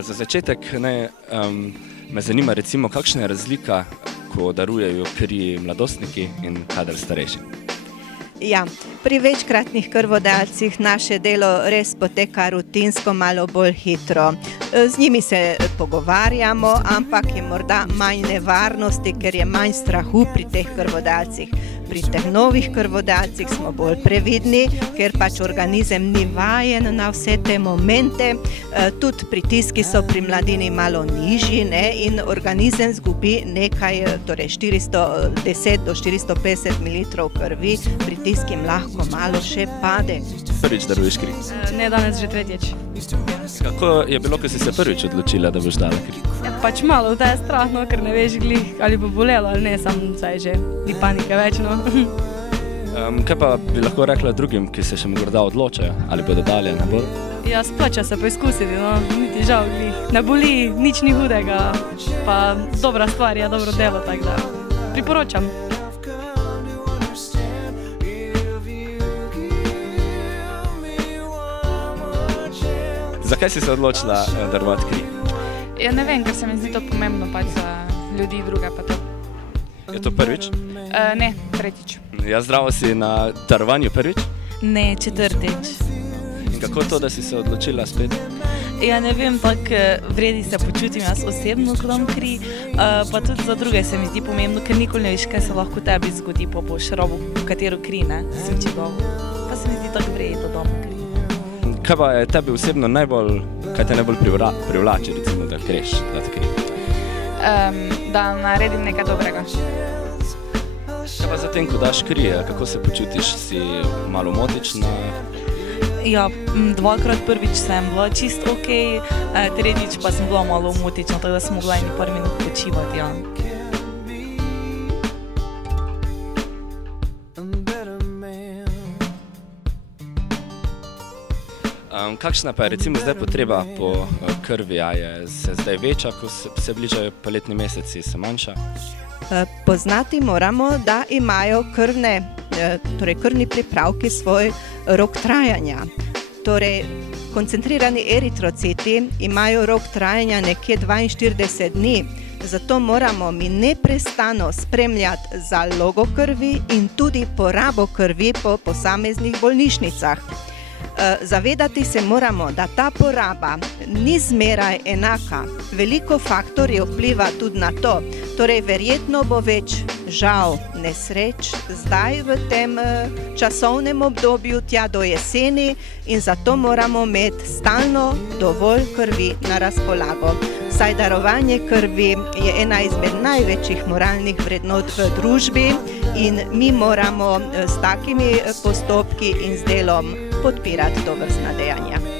Za začetek me zanima recimo, kakšna je razlika, ko darujejo kri mladostniki in kadar starejši. Ja, pri večkratnih krvodajcih naše delo res poteka rutinsko, malo bolj hitro. Z njimi se pogovarjamo, ampak je morda manj nevarnosti, ker je manj strahu pri teh krvodajcih. Pri teh novih krvodajcih smo bolj previdni, ker pač organizem ni vajen na vse te momente. Tudi pritiski so pri mladini malo nižji, in organizem zgubi nekaj, torej 410 do 450 ml krvi, pritisk jim lahko malo še pade. Prvič daruješ kri? Ne, danes že tretjič. Kako je bilo, ko si se prvič odločila, da boš dala kri? Pač malo, da je strahno, ker ne veš glih, ali bo bolelo ali ne, samo saj že ni panike več, no. Kaj pa bi lahko rekla drugim, ki se še morda odločajo, ali bodo dali, ne bo? Ja, splača se poizkusiti, no, niti žal glih. Ne boli, nič ni hudega, pa dobra stvar je, dobro delo, tako da priporočam. Zakaj si se odločila darovati kri? Ja, ne vem, ker se mi zdi to pomembno pač za ljudi druge pa to. Je to prvič? Ne, tretjič. Ja, zdravo si na darovanju prvič? Ne, četrtič. In kako to, da si se odločila spet? Ja, ne vem, tako vredi se počutim jaz osebno, ko dam kri, pa tudi za druge se mi zdi pomembno, ker nikoli ne veš, kaj se lahko tebi zgodi, pa boš robil katero kri, ne, si čigal. Pa se mi zdi tako vredi, da dam kri. Kaj pa je tebi osebno kaj te najbolj privlači, recimo, da greš dati kri? Da naredim nekaj dobrega. Kaj pa zatem, ko daš kri, kako se počutiš? Si malo motična? Ja, dvakrat prvič sem bila čisto okej, tretjič pa sem bila malo motična, tako da sem mogla eni par minut počivati, ja. Kakšna pa je recimo zdaj potreba po krvi, a je se zdaj večja, ko se bližajo poletni meseci, se manjša? Poznati moramo, da imajo krvni pripravki svoj rok trajanja. Torej, koncentrirani eritrociti imajo rok trajanja nekje 42 dni, zato moramo mi neprestano spremljati zalogo krvi in tudi porabo krvi po posameznih bolnišnicah. Zavedati se moramo, da ta poraba ni zmeraj enaka. Veliko faktorjev vpliva tudi na to. Torej, verjetno bo več žal nesreč zdaj v tem časovnem obdobju tja do jeseni in zato moramo imeti stalno dovolj krvi na razpolago. Saj darovanje krvi je ena izmed največjih moralnih vrednot v družbi in mi moramo s takimi postopki in z delom podpirati tovrstna dejanja.